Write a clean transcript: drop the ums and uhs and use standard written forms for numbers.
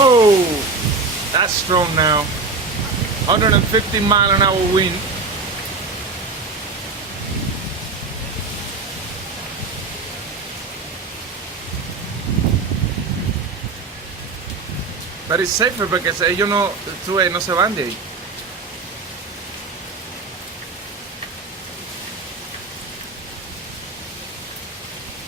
Whoa, that's strong now. 150-mile-an-hour wind. But it's safer porque ellos no, tú ves, no se van de ahí.